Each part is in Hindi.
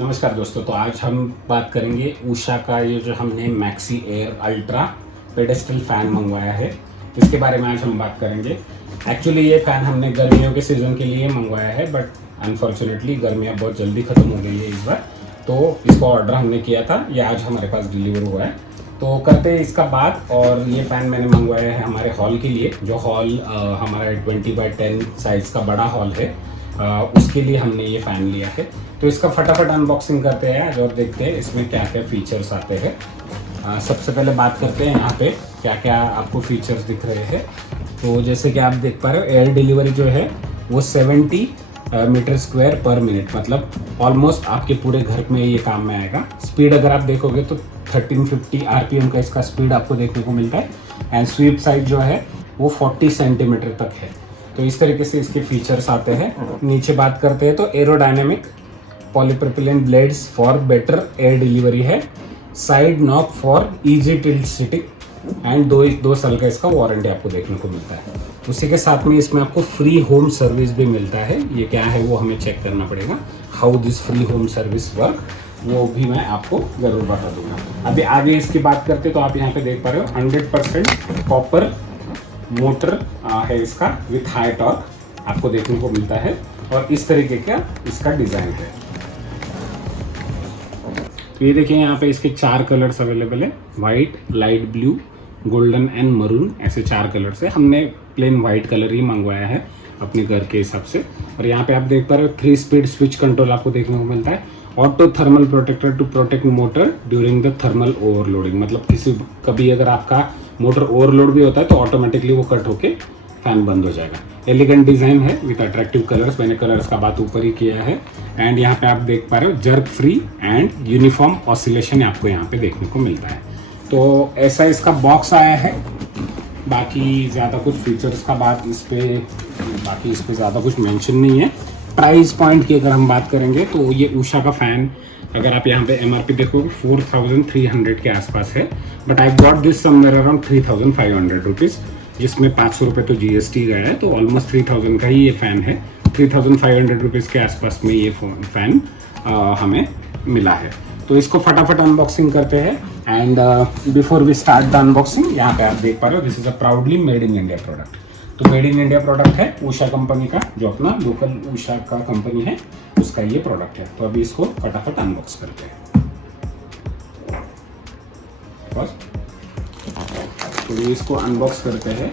नमस्कार दोस्तों, तो आज हम बात करेंगे उषा का ये जो हमने maxi air ultra pedestal fan मंगवाया है, इसके बारे में आज हम बात करेंगे। एक्चुअली ये फ़ैन हमने गर्मियों के सीज़न के लिए मंगवाया है, बट अनफॉर्चुनेटली गर्मियाँ बहुत जल्दी ख़त्म हो गई है इस बार, तो इसका ऑर्डर हमने किया था, ये आज हमारे पास डिलीवर हुआ है। तो करते हैं इसका बात। और ये फ़ैन मैंने मंगवाया है हमारे हॉल के लिए, जो हॉल हमारा 20x10 साइज़ का बड़ा हॉल है, उसके लिए हमने ये फ़ैन लिया है। तो इसका फटाफट अनबॉक्सिंग करते हैं आज और देखते हैं इसमें क्या क्या फीचर्स आते हैं। सबसे पहले बात करते हैं यहाँ पे क्या क्या आपको फीचर्स दिख रहे हैं। तो जैसे कि आप देख पा रहे हो, एयर डिलीवरी जो है वो 70 मीटर स्क्वायर पर मिनट, मतलब ऑलमोस्ट आपके पूरे घर में ये काम में आएगा। स्पीड अगर आप देखोगे तो 1350 RPM का इसका स्पीड आपको देखने को मिलता है। एंड स्वीप साइज जो है वो 40 सेंटीमीटर तक है। तो इस तरीके से इसके फीचर्स आते हैं। नीचे बात करते हैं तो aerodynamic polypropylene blades for better air delivery है, side knock for easy tilt sitting and दो साल का इसका वारंटी आपको देखने को मिलता है। उसी के साथ में इसमें आपको फ्री होम सर्विस भी मिलता है। ये क्या है वो हमें चेक करना पड़ेगा, how this free home service work, वो भी मैं आपको ज़रूर बता दूंगा। अभी आगे इसकी बात करते तो आप यहाँ पे देख पा रहे हो 100% कॉपर मोटर है इसका विथ हाई टॉर्क आपको देखने को मिलता है। और इस तरीके का इसका डिज़ाइन है। तो ये देखिए यहाँ पे इसके 4 कलर्स अवेलेबल है, white, light blue, golden and maroon, ऐसे 4 कलर्स है। हमने प्लेन वाइट कलर ही मंगवाया है अपने घर के हिसाब से। और यहाँ पे आप देख पा रहे हो 3 स्पीड स्विच कंट्रोल आपको देखने को मिलता है। Auto thermal protector to protect motor during the thermal overloading, मतलब कभी अगर आपका मोटर ओवरलोड भी होता है तो ऑटोमेटिकली वो कट होके फैन बंद हो जाएगा। एलिगेंट डिज़ाइन है विद अट्रैक्टिव कलर्स, मैंने कलर्स का बात ऊपर ही किया है। एंड यहाँ पे आप देख पा रहे हो jerk free and uniform oscillation आपको यहाँ पे देखने को मिलता है। तो ऐसा इसका बॉक्स आया है। बाकी ज़्यादा कुछ फीचर्स का बात इस पे ज़्यादा कुछ मेंशन नहीं है। प्राइस पॉइंट की अगर हम बात करेंगे तो ये उषा का फ़ैन अगर आप यहाँ पे MRP देखोगे 4300 के आसपास है, but I got this somewhere around 3500 rupees, जिसमें 500 रुपये तो GST गया है, तो ऑलमोस्ट 3000 का ही ये फ़ैन है। 3500 रुपीज़ के आसपास में ये फ़ैन हमें मिला है। तो इसको फटाफट अनबॉक्सिंग करते हैं। And before we start the unboxing, यहाँ पे आप देख पा रहे हो this is a proudly made in India product. तो मेड इन इंडिया प्रोडक्ट है उषा कंपनी का, जो अपना लोकल उषा का कंपनी है उसका ये प्रोडक्ट है। तो अभी इसको फटाफट अनबॉक्स करते हैं। बस तो ये इसको अनबॉक्स करते हैं।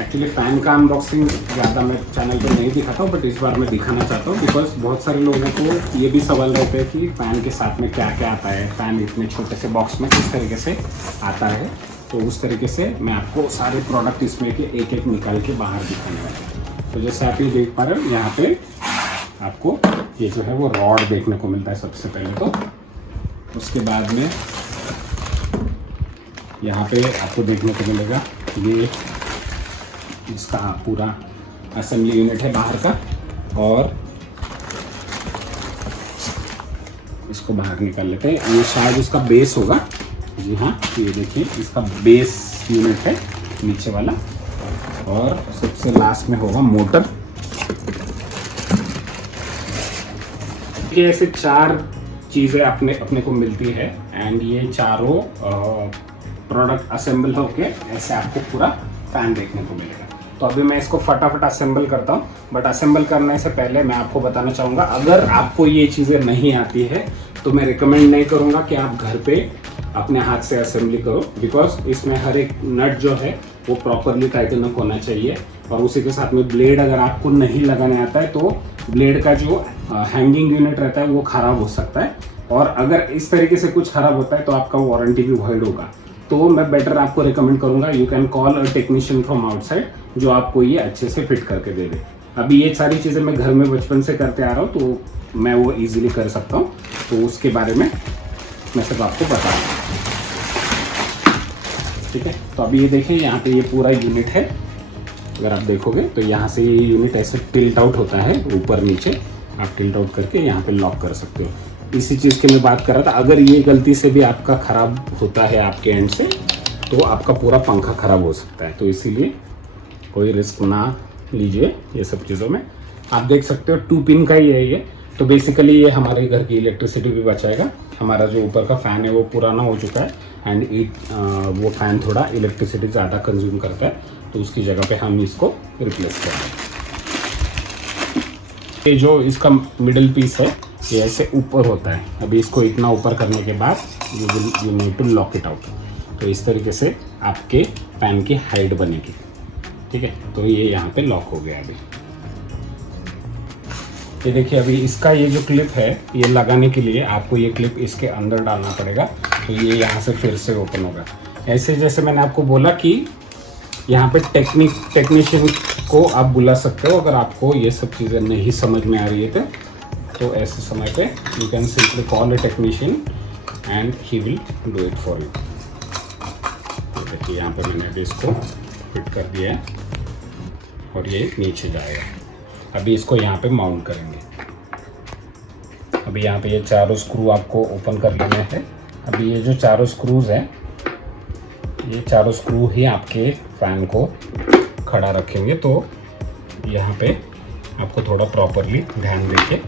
एक्चुअली फ़ैन का अनबॉक्सिंग ज़्यादा मैं चैनल पे नहीं दिखाता हूँ, बट इस बार मैं दिखाना चाहता हूँ बिकॉज बहुत सारे लोगों को ये भी सवाल रहता है कि फ़ैन के साथ में क्या क्या आता है, फ़ैन इतने छोटे से बॉक्स में किस तरीके से आता है। तो उस तरीके से मैं आपको सारे प्रोडक्ट इसमें के एक एक निकाल के बाहर दिखाने वाला हूँ। तो जैसे आप ये देख पा रहे हो, यहाँ पे आपको ये जो है वो रॉड देखने को मिलता है सबसे पहले। तो उसके बाद में यहाँ पे आपको देखने को मिलेगा ये इसका पूरा असेंबली यूनिट है बाहर का। और इसको बाहर निकाल लेते हैं। ये शायद उसका बेस होगा। जी हाँ, ये देखिए इसका बेस यूनिट है नीचे वाला। और सबसे लास्ट में होगा मोटर। ये ऐसे 4 चीज़ें अपने को मिलती है। एंड ये चारों प्रोडक्ट असेंबल होके ऐसे आपको पूरा फैन देखने को मिलेगा। तो अभी मैं इसको फटाफट असेंबल करता हूँ, बट असेंबल करने से पहले मैं आपको बताना चाहूँगा, अगर आपको ये चीज़ें नहीं आती है तो मैं रिकमेंड नहीं करूँगा कि आप घर पे अपने हाथ से असेंबली करो, बिकॉज इसमें हर एक नट जो है वो प्रॉपरली टाइटन अप होना चाहिए। और उसी के साथ में ब्लेड अगर आपको नहीं लगाने आता है तो ब्लेड का जो हैंगिंग यूनिट रहता है वो ख़राब हो सकता है। और अगर इस तरीके से कुछ ख़राब होता है तो आपका वारंटी भी वॉइड होगा। तो मैं बेटर आपको रिकमेंड करूँगा, you can call a technician from outside जो आपको ये अच्छे से फिट करके दे दे। अभी ये सारी चीज़ें मैं घर में बचपन से करते आ रहा हूँ, तो मैं वो इजीली कर सकता हूँ। तो उसके बारे में मैं सब आपको बता दूँ, ठीक है। तो अभी ये देखिए यहाँ पे ये पूरा यूनिट है। अगर आप देखोगे तो यहाँ से ये यूनिट ऐसे टिल्ट आउट होता है ऊपर नीचे, आप टिल्ट आउट करके यहाँ पे लॉक कर सकते हो। इसी चीज़ की मैं बात कर रहा था। अगर ये गलती से भी आपका ख़राब होता है आपके एंड से तो आपका पूरा पंखा ख़राब हो सकता है। तो इसीलिए कोई रिस्क ना लीजिए ये सब चीज़ों में। आप देख सकते हो 2 पिन का ही है ये। तो बेसिकली ये हमारे घर की इलेक्ट्रिसिटी भी बचाएगा। हमारा जो ऊपर का फ़ैन है वो पुराना हो चुका है एंड वो फ़ैन थोड़ा इलेक्ट्रिसिटी ज़्यादा कंज्यूम करता है, तो उसकी जगह पे हम इसको रिप्लेस करेंगे। ये जो इसका मिडिल पीस है ये ऐसे ऊपर होता है। अभी इसको इतना ऊपर करने के बाद you need to lock it out. तो इस तरीके से आपके फ़ैन की हाइट बनेगी। ठीक है, तो ये यहाँ पे लॉक हो गया। अभी ये देखिए, अभी इसका ये जो क्लिप है ये लगाने के लिए आपको ये क्लिप इसके अंदर डालना पड़ेगा, तो ये यहाँ से फिर से ओपन होगा। ऐसे जैसे मैंने आपको बोला कि यहाँ पे टेक्नीशियन को आप बुला सकते हो अगर आपको ये सब चीज़ें नहीं समझ में आ रही है तो ऐसे समय पे you can simply call a technician and he will do it for you. देखिए यहाँ पे मैंने अभी इसको फिट कर दिया है और ये नीचे जाएगा। अभी इसको यहाँ पे माउंट करेंगे। अभी यहाँ पे ये चारों स्क्रू आपको ओपन कर लेने हैं। अभी ये जो चारों स्क्रूज हैं ये चारों स्क्रू ही आपके फ़ैन को खड़ा रखेंगे, तो यहाँ पे आपको थोड़ा प्रॉपरली ध्यान देके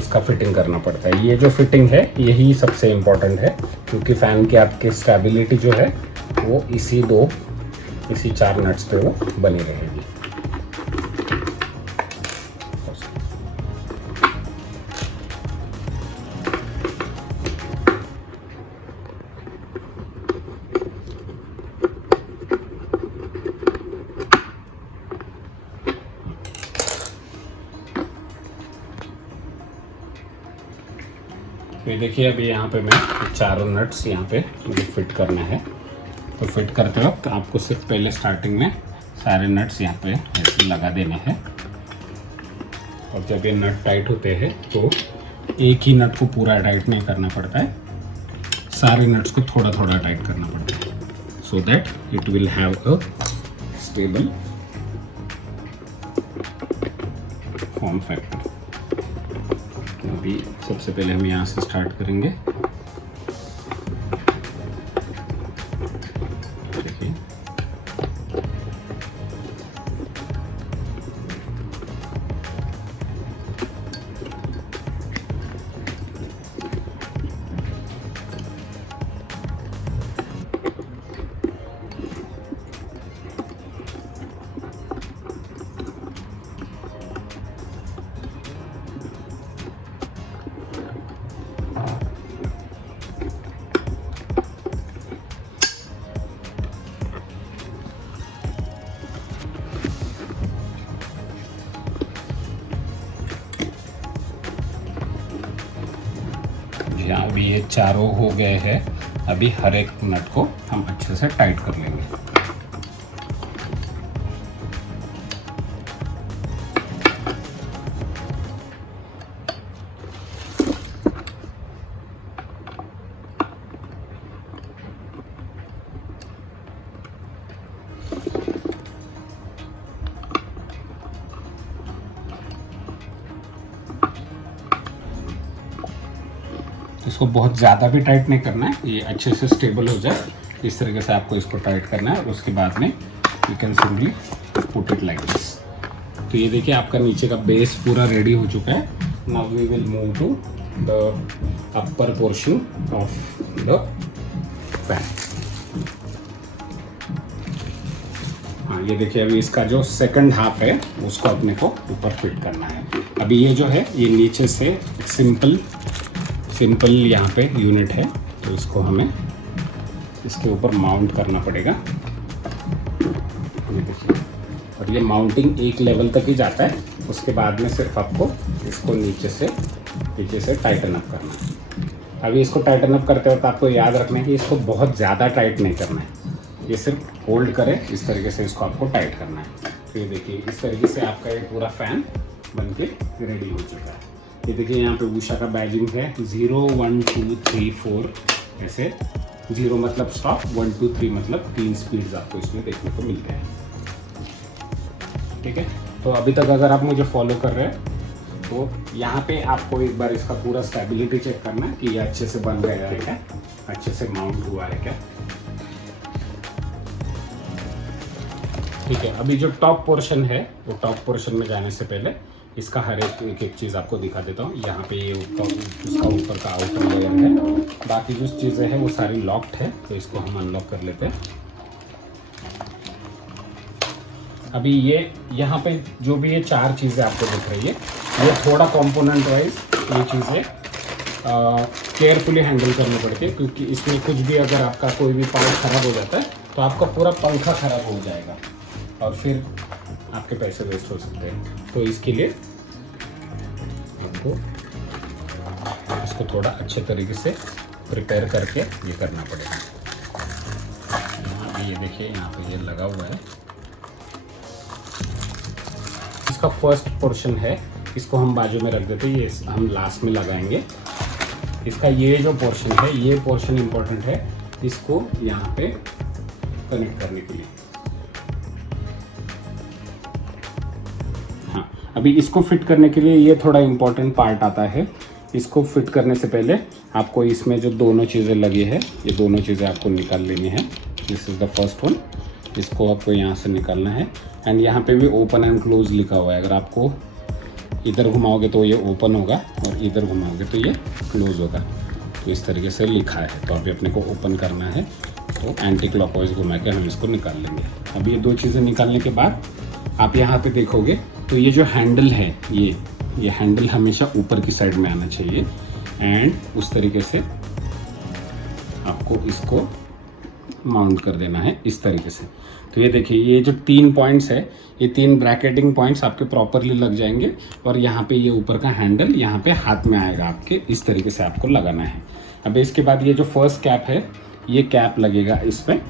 इसका फिटिंग करना पड़ता है। ये जो फिटिंग है यही सबसे इम्पोर्टेंट है, क्योंकि फ़ैन की आपकी स्टेबिलिटी जो है वो इसी 4 नट्स पे वो बनी रहेगी। ये देखिए, अभी यहाँ पे मैं चारों नट्स यहाँ पे मुझे फिट करना है। तो फिट करते वक्त आपको सिर्फ पहले स्टार्टिंग में सारे नट्स यहाँ पे ऐसे लगा देने हैं, और जब ये नट टाइट होते हैं तो एक ही नट को पूरा टाइट नहीं करना पड़ता है, सारे नट्स को थोड़ा थोड़ा टाइट करना पड़ता है, so that it will have a stable form factor. अभी सबसे पहले हम यहाँ से स्टार्ट करेंगे। देखिए, अभी ये चारों हो गए हैं। अभी हर एक नट को हम अच्छे से टाइट कर लेंगे। इसको बहुत ज़्यादा भी टाइट नहीं करना है, ये अच्छे से स्टेबल हो जाए इस तरीके से आपको इसको टाइट करना है। और उसके बाद में you can simply put it like this. तो ये देखिए, आपका नीचे का बेस पूरा रेडी हो चुका है। Now we will move to the upper portion of the fan. हाँ, ये देखिए, अभी इसका जो सेकंड हाफ है उसको अपने को ऊपर फिट करना है। अभी ये जो है ये नीचे से सिंपल यहाँ पे यूनिट है, तो इसको हमें इसके ऊपर माउंट करना पड़ेगा। ये देखिए, और ये माउंटिंग एक लेवल तक ही जाता है, उसके बाद में सिर्फ आपको इसको नीचे से टाइटन अप करना है। अभी इसको टाइटन अप करते वक्त आपको याद रखना है कि इसको बहुत ज़्यादा टाइट नहीं करना है, ये सिर्फ होल्ड करे इस तरीके से इसको आपको टाइट करना है। तो ये देखिए, इस तरीके से आपका ये पूरा फैन बन के रेडी हो चुका है। ये देखिए, यहाँ पे उषा का बैजिंग है 0 1 2 3 4, ऐसे 0 मतलब स्टॉप, 1 2 3 मतलब 3 स्पीड्स आपको इसमें देखने को मिलते हैं। ठीक है, तो अभी तक अगर आप मुझे फॉलो कर रहे हैं तो यहाँ पे आपको एक बार इसका पूरा स्टेबिलिटी चेक करना है कि ये अच्छे से बन गया है क्या, अच्छे से माउंट हुआ है क्या। ठीक है, अभी जो टॉप पोर्शन है वो टॉप पोर्शन में जाने से पहले इसका हर एक एक चीज़ आपको दिखा देता हूँ। यहाँ पे ये उसका ऊपर का आउटर लेयर है, बाकी जो चीज़ें हैं वो सारी लॉक्ड है, तो इसको हम अनलॉक कर लेते हैं। अभी ये यहाँ पे जो भी ये 4 चीज़ें आपको दिख रही है, ये थोड़ा कंपोनेंट वाइज ये चीज़ें केयरफुली हैंडल करनी पड़ती है, क्योंकि इसमें कुछ भी अगर आपका कोई भी पार्ट ख़राब हो जाता है तो आपका पूरा पंखा ख़राब हो जाएगा और फिर आपके पैसे वेस्ट हो सकते हैं। तो इसके लिए आपको इसको थोड़ा अच्छे तरीके से प्रिपेयर करके ये करना पड़ेगा। यहाँ ये देखिए, यहाँ पे ये लगा हुआ है। इसका फर्स्ट पोर्शन है, इसको हम बाजू में रख देते हैं, ये हम लास्ट में लगाएंगे। इसका ये जो पोर्शन है, ये पोर्शन इम्पोर्टेंट है, इसको यहाँ पे कनेक्ट करने के लिए। हाँ, अभी इसको फिट करने के लिए ये थोड़ा इम्पोर्टेंट पार्ट आता है। इसको फिट करने से पहले आपको इसमें जो दोनों चीज़ें लगी है, ये दोनों चीज़ें आपको निकाल लेनी है। This is the first one, इसको आपको यहाँ से निकालना है। एंड यहाँ पे भी ओपन एंड क्लोज लिखा हुआ है, अगर आपको इधर घुमाओगे तो ये ओपन होगा और इधर घुमाओगे तो ये क्लोज होगा। तो इस तरीके से लिखा है, तो अभी अपने को ओपन करना है, तो एंटी क्लॉकवाइज घुमा के हम इसको निकाल लेंगे। अब ये 2 चीज़ें निकालने के बाद आप यहाँ पे देखोगे तो ये जो हैंडल है, ये हैंडल हमेशा ऊपर की साइड में आना चाहिए। एंड उस तरीके से आपको इसको माउंट कर देना है इस तरीके से। तो ये देखिए, ये जो 3 पॉइंट्स है, ये 3 ब्रैकेटिंग पॉइंट्स आपके प्रॉपरली लग जाएंगे और यहाँ पे ये ऊपर का हैंडल यहाँ पे हाथ में आएगा आपके, इस तरीके से आपको लगाना है। अब इसके बाद ये जो फर्स्ट कैप है, ये कैप लगेगा इस पर।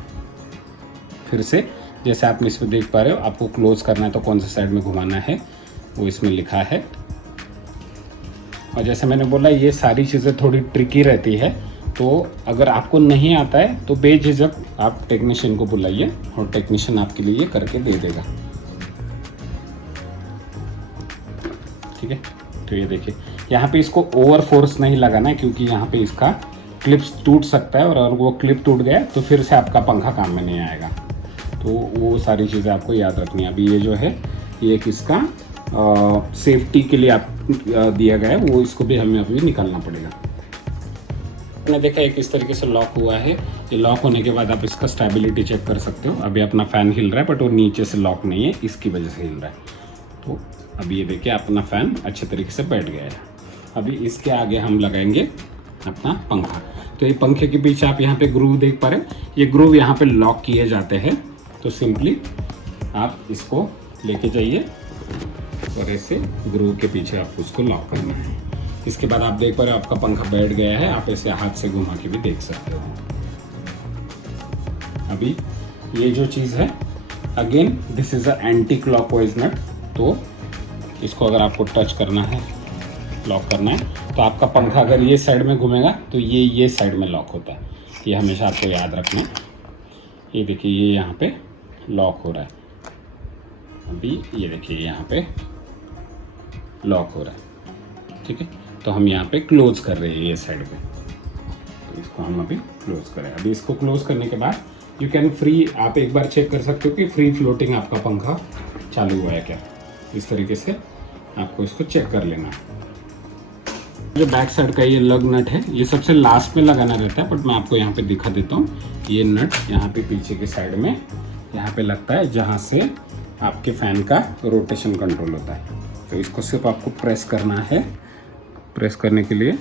फिर से जैसे आप इसमें देख पा रहे हो, आपको क्लोज करना है तो कौन से साइड में घुमाना है वो इसमें लिखा है। और जैसे मैंने बोला, ये सारी चीज़ें थोड़ी ट्रिकी रहती है, तो अगर आपको नहीं आता है तो बेझिझक आप टेक्नीशियन को बुलाइए और टेक्नीशियन आपके लिए ये करके दे देगा। ठीक है, तो ये देखिए, यहाँ पे इसको ओवर फोर्स नहीं लगाना है, क्योंकि यहाँ पे इसका क्लिप्स टूट सकता है और अगर वो क्लिप टूट गया तो फिर से आपका पंखा काम में नहीं आएगा। तो वो सारी चीज़ें आपको याद रखनी है। अभी ये जो है, ये किसका सेफ्टी के लिए आप दिया गया है, वो इसको भी हमें अभी निकालना पड़ेगा। आपने देखा एक इस तरीके से लॉक हुआ है। ये लॉक होने के बाद आप इसका स्टेबिलिटी चेक कर सकते हो। अभी अपना फ़ैन हिल रहा है, बट वो नीचे से लॉक नहीं है, इसकी वजह से हिल रहा है। तो अभी ये देखिए, अपना फ़ैन अच्छे तरीके से बैठ गया है। अभी इसके आगे हम लगाएंगे अपना पंखा। तो ये पंखे के पीछे आप यहाँ पे ग्रूव देख पा रहे हैं, ये ग्रूव यहाँ पे लॉक किए जाते हैं। तो सिंपली आप इसको लेके जाइए और ऐसे ग्रूव के पीछे आपको उसको लॉक करना है। इसके बाद आप देख पा रहे हो आपका पंखा बैठ गया है। आप ऐसे हाथ से घुमा के भी देख सकते हो। अभी ये जो चीज़ है, again this is a anti clockwise nut. तो इसको अगर आपको टच करना है, लॉक करना है, तो आपका पंखा अगर ये साइड में घूमेगा तो ये साइड में लॉक होता है। ये हमेशा आपको याद रखना है। ये देखिए, ये यहाँ पे लॉक हो रहा है। अभी ये देखिए, यहाँ पे लॉक हो रहा है। ठीक है, तो हम यहाँ पे क्लोज कर रहे हैं ये साइड पे। तो इसको हम अभी क्लोज करें। अभी इसको क्लोज करने के बाद यू कैन फ्री, आप एक बार चेक कर सकते हो कि फ्री फ्लोटिंग आपका पंखा चालू हुआ है क्या। इस तरीके से आपको इसको चेक कर लेना। जो बैक साइड का ये लग नट है, ये सबसे लास्ट में लगाना रहता है, बट मैं आपको यहाँ पे दिखा देता हूँ। ये नट यहाँ पे पीछे के साइड में यहाँ पे लगता है, जहाँ से आपके फ़ैन का रोटेशन कंट्रोल होता है। तो इसको सिर्फ आपको प्रेस करना है। प्रेस करने के लिए,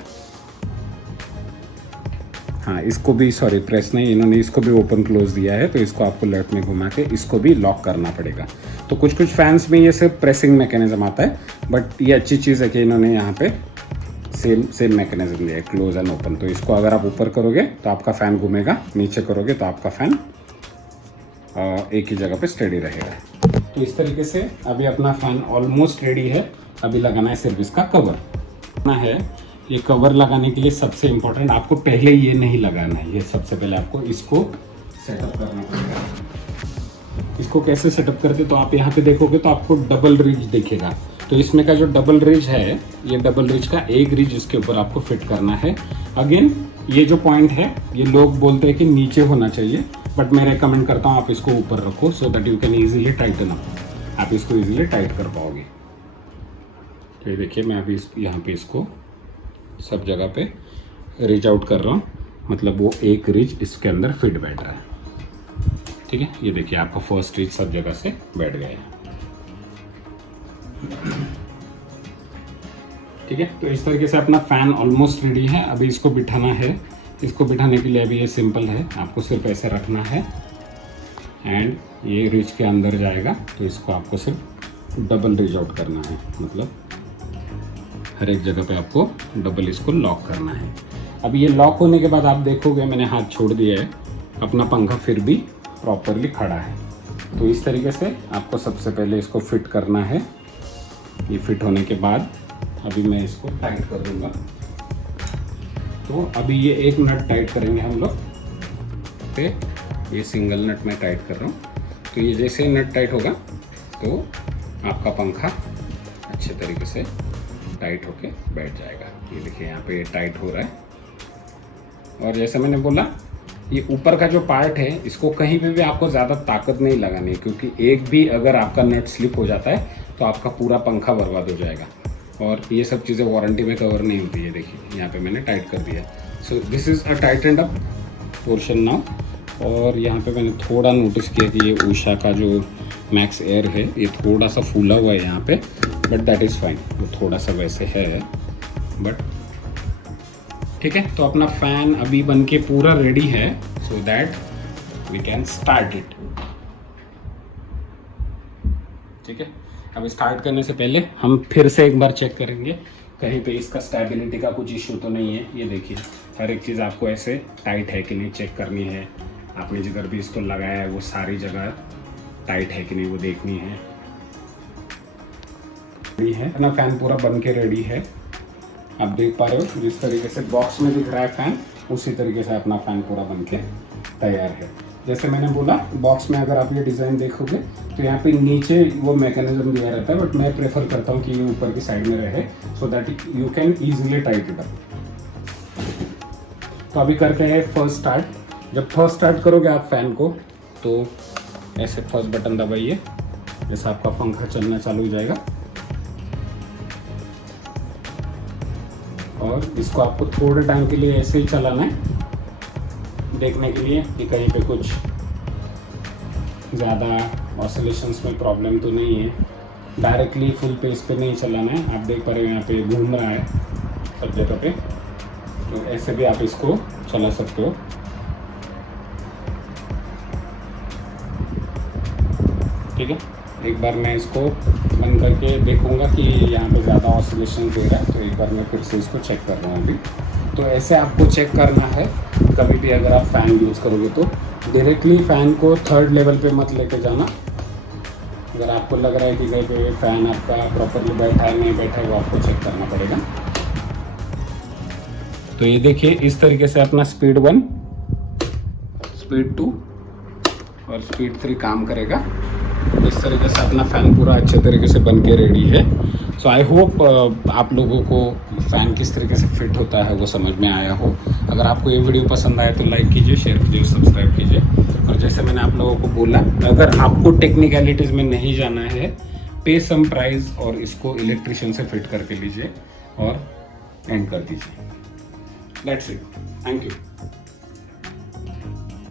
हाँ, इसको भी, सॉरी प्रेस नहीं, इन्होंने इसको भी ओपन क्लोज दिया है, तो इसको आपको लेफ्ट में घुमा के इसको भी लॉक करना पड़ेगा। तो कुछ फैंस में ये सिर्फ प्रेसिंग मैकेनिज्म आता है, बट ये अच्छी चीज़ है कि इन्होंने यहाँ पे सेम मैकेनिज्म दिया है, क्लोज एंड ओपन। तो इसको अगर आप ऊपर करोगे तो आपका फ़ैन घूमेगा, नीचे करोगे तो आपका फ़ैन एक ही जगह पे स्टेडी रहेगा। तो इस तरीके से अभी अपना फ़ैन ऑलमोस्ट रेडी है। अभी लगाना है सिर्फ इसका कवर ना है। ये कवर लगाने के लिए सबसे इम्पोर्टेंट, आपको पहले ये नहीं लगाना है, ये सबसे पहले आपको इसको सेटअप करना पड़ेगा। इसको कैसे सेटअप करते, तो आप यहाँ पे देखोगे तो आपको डबल रिज दिखेगा। तो इसमें का जो डबल रिज है, ये डबल रिज का एक रिज इसके ऊपर आपको फिट करना है। अगेन ये जो पॉइंट है, ये लोग बोलते हैं कि नीचे होना चाहिए, बट मैं रेकमेंड करता हूँ आप इसको ऊपर रखो, so that you can easily Titan up. आप इसको ईजिली टाइट कर पाओगे। तो ये देखिए मैं अभी यहाँ पे इसको सब जगह पे रीच आउट कर रहा हूँ, मतलब वो एक रिच इसके अंदर फिट बैठ रहा है। ठीक है, ये देखिए आपका फर्स्ट रिच सब जगह से बैठ गया है। ठीक है, तो इस तरीके से अपना फ़ैन ऑलमोस्ट रेडी है। अभी इसको बिठाना है। इसको बिठाने के लिए अभी ये सिंपल है, आपको सिर्फ ऐसे रखना है एंड ये रिच के अंदर जाएगा। तो इसको आपको सिर्फ डबल रीच आउट करना है, मतलब हर एक जगह पे आपको डबल इसको लॉक करना है। अब ये लॉक होने के बाद आप देखोगे मैंने हाथ छोड़ दिया है, अपना पंखा फिर भी प्रॉपरली खड़ा है। तो इस तरीके से आपको सबसे पहले इसको फिट करना है। ये फिट होने के बाद अभी मैं इसको टाइट कर दूंगा। तो अभी ये एक नट टाइट करेंगे हम लोग पे, ये सिंगल नट मैं टाइट कर रहा हूँ। तो ये जैसे ही नट टाइट होगा तो आपका पंखा अच्छे तरीके से टाइट होके बैठ जाएगा। ये देखिए यहाँ पे टाइट हो रहा है। और जैसे मैंने बोला ये ऊपर का जो पार्ट है इसको कहीं पे भी आपको ज़्यादा ताकत नहीं लगानी है, क्योंकि एक भी अगर आपका नट स्लिप हो जाता है तो आपका पूरा पंखा बर्बाद हो जाएगा। और ये सब चीज़ें वारंटी में कवर नहीं होती है। देखिए यहाँ पे मैंने टाइट कर दिया। So this is a tightened up portion now. और यहाँ पे मैंने थोड़ा नोटिस किया कि ये उषा का जो मैक्स एयर है ये थोड़ा सा फूला हुआ है यहाँ पे, बट दैट इज़ फाइन। वो थोड़ा सा वैसे है बट ठीक है। तो अपना फ़ैन अभी बन के पूरा रेडी है, so that we can start it. ठीक है, अब स्टार्ट करने से पहले हम फिर से एक बार चेक करेंगे कहीं पे इसका स्टेबिलिटी का कुछ इशू तो नहीं है। ये देखिए हर एक चीज़ आपको ऐसे टाइट है कि नहीं चेक करनी है। आपने जिधर भी इसको लगाया है वो सारी जगह टाइट है कि नहीं वो देखनी है। अपना फ़ैन पूरा बन के रेडी है। आप देख पा रहे हो जिस तरीके से बॉक्स में दिख रहा है फ़ैन, उसी तरीके से अपना फ़ैन पूरा बन के तैयार है। जैसे मैंने बोला बॉक्स में अगर आप ये डिज़ाइन देखोगे तो यहाँ पे नीचे वो मैकेनिज्म दिया रहता है, बट मैं प्रेफर करता हूँ कि ये ऊपर की साइड में रहे so that you can easily tight it up. तो अभी करते हैं फर्स्ट स्टार्ट। जब फर्स्ट स्टार्ट करोगे आप फ़ैन को तो ऐसे फर्स्ट बटन दबाइए, जैसे आपका पंखा चलना चालू हो जाएगा। और इसको आपको थोड़े टाइम के लिए ऐसे ही चलाना है, देखने के लिए कि कहीं पे कुछ ज़्यादा ऑसिलेशंस में प्रॉब्लम तो नहीं है। डायरेक्टली फुल पेस पे नहीं चलाना है। आप देख पा रहे हो यहाँ पे घूम रहा है सब जगह पे, तो ऐसे भी आप इसको चला सकते हो। ठीक है, एक बार मैं इसको बंद करके देखूंगा कि यहाँ पे ज़्यादा ऑसिलेशन दे रहा है, तो एक बार मैं फिर से इसको चेक कर रहा हूँ अभी। तो ऐसे आपको चेक करना है कभी भी अगर आप फ़ैन यूज़ करोगे तो डायरेक्टली फ़ैन को थर्ड लेवल पे मत लेके जाना। अगर आपको लग रहा है कि कहीं पे फ़ैन आपका प्रॉपरली बैठा है नहीं बैठा है वो आपको चेक करना पड़ेगा। तो ये देखिए इस तरीके से अपना स्पीड 1, स्पीड 2 और स्पीड 3 काम करेगा। इस तरीके से अपना फ़ैन पूरा अच्छे तरीके से बन के रेडी है। सो आई होप आप लोगों को फ़ैन किस तरीके से फिट होता है वो समझ में आया हो। अगर आपको ये वीडियो पसंद आया तो लाइक कीजिए, शेयर कीजिए, सब्सक्राइब कीजिए। और जैसे मैंने आप लोगों को बोला अगर आपको टेक्निकलिटीज़ में नहीं जाना है, पे सम प्राइस और इसको इलेक्ट्रिशियन से फिट करके लीजिए और एंड कर दीजिए। That's it, thank you.